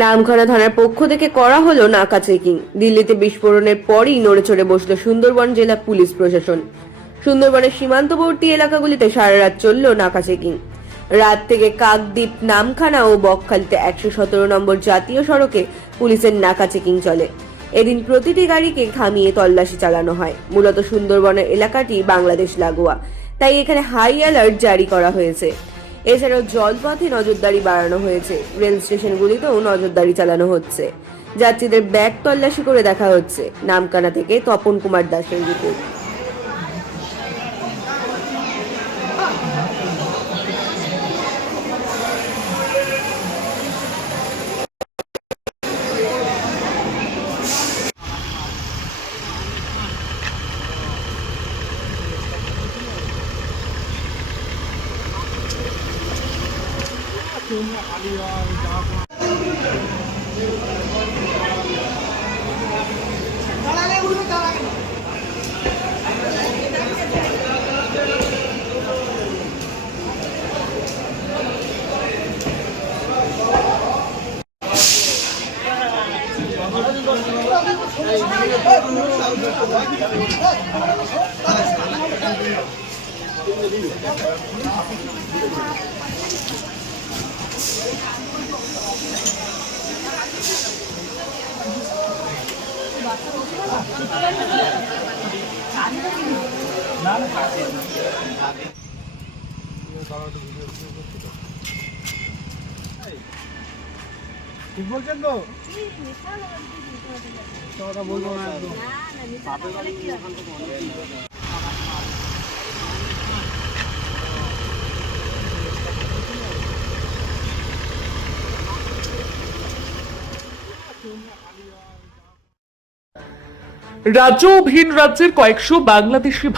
নামখানা থানার পক্ষ থেকে করা হলো নাকা চেকিং। দিল্লিতে বিস্ফোরণের পরই নড়েচড়ে বসল সুন্দরবন জেলা পুলিশ প্রশাসন। সুন্দরবনের সীমান্তবর্তী এলাকাগুলিতে সারা রাত চলল নাকা চেকিং। রাত থেকে কাকদ্বীপ, নামখানা ও বকখালিতে 117 নম্বর জাতীয় সড়কে পুলিশের নাকা চেকিং চলে। এদিন প্রতিটি গাড়িকে থামিয়ে তল্লাশি চালানো হয়। মূলত সুন্দরবনের এলাকাটি বাংলাদেশ লাগোয়া, তাই এখানে হাই অ্যালার্ট জারি করা হয়েছে। এছাড়াও জলপথে নজরদারি বাড়ানো হয়েছে। রেল স্টেশনগুলিতেও নজরদারি চালানো হচ্ছে। যাত্রীদের ব্যাগ তল্লাশি করে দেখা হচ্ছে। নামখানা থেকে তপন কুমার দাসের রিপোর্ট। ঠিক বলছেন তো? কথা বলবো না একদম। রাজ্য ও ভিন রাজ্যের কয়েকশো বাংলাদেশি